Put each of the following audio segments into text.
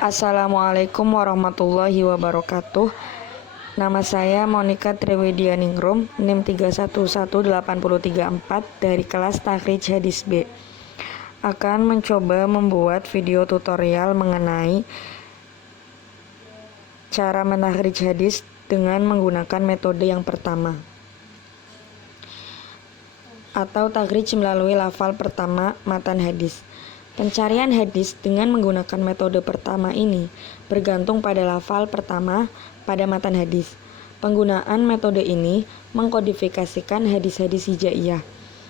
Assalamualaikum warahmatullahi wabarakatuh. Nama saya Monica Triwidianingrum, NIM 311834 dari kelas Takhrij Hadis B. Akan mencoba membuat video tutorial mengenai cara mentakhrij hadis dengan menggunakan metode yang pertama, atau takhrij melalui lafal pertama matan hadis. Pencarian hadis dengan menggunakan metode pertama ini bergantung pada lafal pertama pada matan hadis. Penggunaan metode ini mengkodifikasikan hadis-hadis hijaiyah,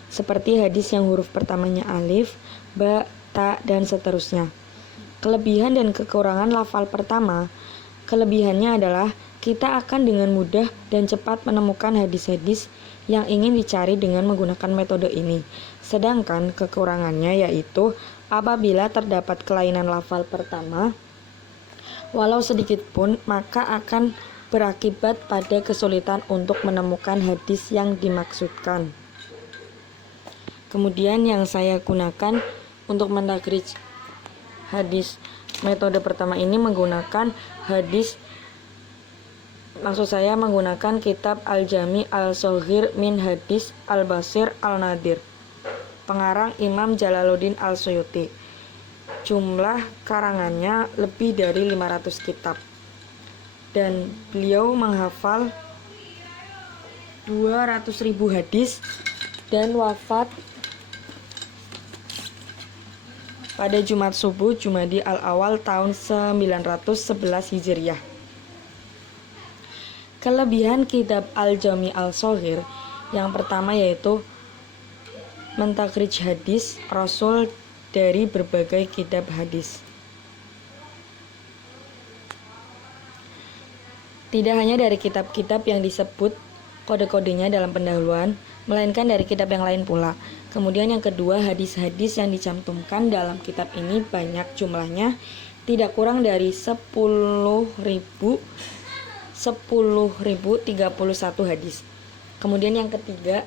seperti hadis yang huruf pertamanya alif, ba, ta, dan seterusnya. Kelebihan dan kekurangan lafal pertama. Kelebihannya adalah kita akan dengan mudah dan cepat menemukan hadis-hadis yang ingin dicari dengan menggunakan metode ini. Sedangkan kekurangannya yaitu apabila terdapat kelainan lafal pertama, walau sedikit pun, maka akan berakibat pada kesulitan untuk menemukan hadis yang dimaksudkan. Kemudian yang saya gunakan untuk mentakhrij hadis metode pertama ini menggunakan menggunakan kitab Al-Jami Al-Shaghir min Hadis Al-Basir Al-Nadir, pengarang Imam Jalaluddin Al-Suyuti. Jumlah karangannya lebih dari 500 kitab, dan beliau menghafal 200.000 hadis dan wafat pada Jumat subuh Jumadi Al-Awal tahun 911 Hijriah. Kelebihan kitab Al-Jami Al-Shaghir yang pertama yaitu mentakhrij hadis Rasul dari berbagai kitab hadis. Tidak hanya dari kitab-kitab yang disebut kode-kodenya dalam pendahuluan, melainkan dari kitab yang lain pula. Kemudian yang kedua, hadis-hadis yang dicantumkan dalam kitab ini banyak jumlahnya, tidak kurang dari 10.031 hadis. Kemudian yang ketiga,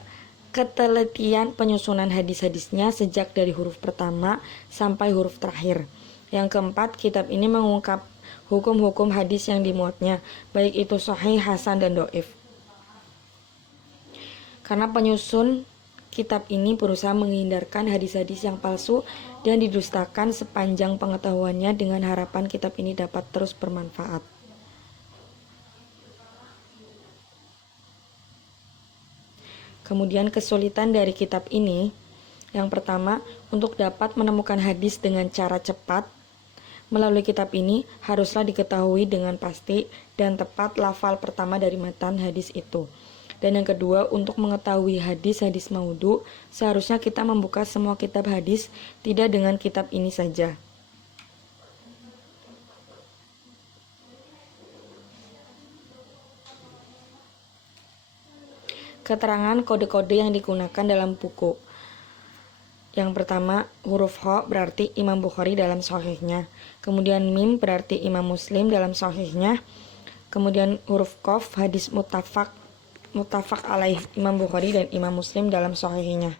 ketelitian penyusunan hadis-hadisnya sejak dari huruf pertama sampai huruf terakhir. Yang keempat, kitab ini mengungkap hukum-hukum hadis yang dimuatnya, baik itu sahih, hasan, dan dhaif. Karena penyusun kitab ini berusaha menghindarkan hadis-hadis yang palsu dan didustakan sepanjang pengetahuannya, dengan harapan kitab ini dapat terus bermanfaat. Kemudian kesulitan dari kitab ini, yang pertama, untuk dapat menemukan hadis dengan cara cepat melalui kitab ini haruslah diketahui dengan pasti dan tepat lafal pertama dari matan hadis itu. Dan yang kedua, untuk mengetahui hadis-hadis maudhu, seharusnya kita membuka semua kitab hadis, tidak dengan kitab ini saja. Keterangan kode-kode yang digunakan dalam buku. Yang pertama, huruf H berarti Imam Bukhari dalam sahihnya. Kemudian mim berarti Imam Muslim dalam sahihnya. Kemudian huruf Qaf hadis muttafaq alaih Imam Bukhari dan Imam Muslim dalam sahihnya.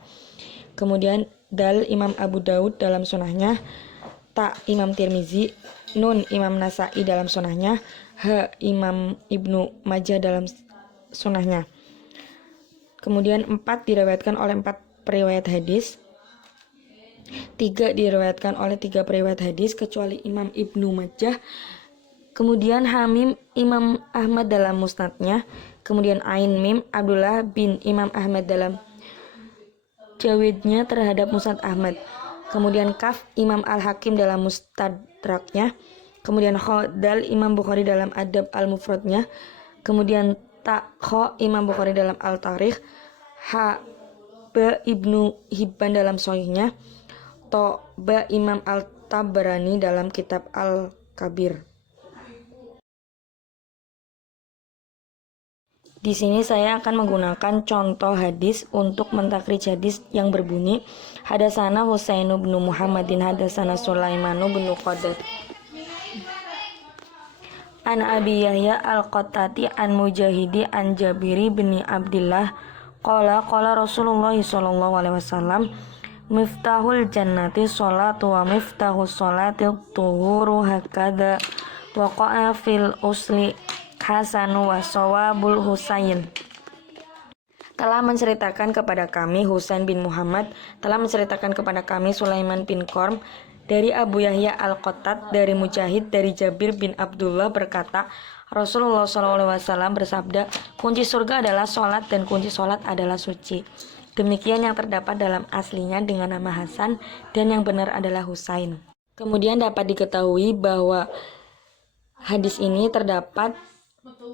Kemudian dal Imam Abu Daud dalam sunahnya. Ta Imam Tirmizi. Nun Imam Nasai dalam sunahnya. H Imam Ibnu Majah dalam sunahnya. Kemudian 4 diriwayatkan oleh 4 periwayat hadis. 3 diriwayatkan oleh 3 periwayat hadis kecuali Imam Ibnu Majah. Kemudian Hamim Imam Ahmad dalam musnadnya. Kemudian Ain Mim Abdullah bin Imam Ahmad dalam jawidnya terhadap Musnad Ahmad. Kemudian Kaf Imam Al-Hakim dalam Mustadraknya. Kemudian Khodal Imam Bukhari dalam Adab Al-Mufradnya. Kemudian Kho Imam Bukhari dalam Al-Tarikh. Ha Ba Ibnu Hibban dalam Sahihnya. To Ba Imam Al-Tabrani dalam kitab Al-Kabir. Di sini saya akan menggunakan contoh hadis untuk mentakhrij hadis yang berbunyi Hadasana Husainu bin Muhammadin hadasana Sulaimanu bin Qadad An Abi Yahya Al-Qattati An Mujahidi An Jabiri bin Abdillah Qala Rasulullah sallallahu alaihi wasallam Miftahul jannati sholatu wa miftahus sholati tuhuru hakadha waqa'a fil usli Hasanu wa sawabul Husain. Telah menceritakan kepada kami Husain bin Muhammad, telah menceritakan kepada kami Sulaiman bin Korm dari Abu Yahya Al-Qattat, dari Mujahid, dari Jabir bin Abdullah berkata, Rasulullah SAW bersabda, kunci surga adalah sholat dan kunci sholat adalah suci. Demikian yang terdapat dalam aslinya dengan nama Hasan dan yang benar adalah Husain. Kemudian dapat diketahui bahwa hadis ini terdapat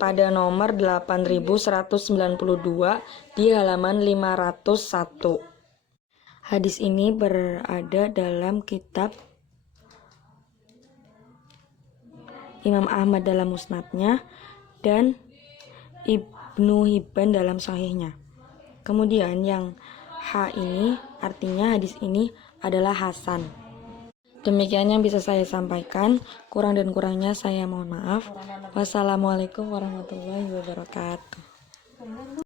pada nomor 8192 di halaman 501. Hadis ini berada dalam kitab Imam Ahmad dalam musnadnya dan Ibnu Hibban dalam sahihnya. Kemudian yang H ini artinya hadis ini adalah Hasan. Demikian yang bisa saya sampaikan. Kurang dan kurangnya saya mohon maaf. Wassalamualaikum warahmatullahi wabarakatuh.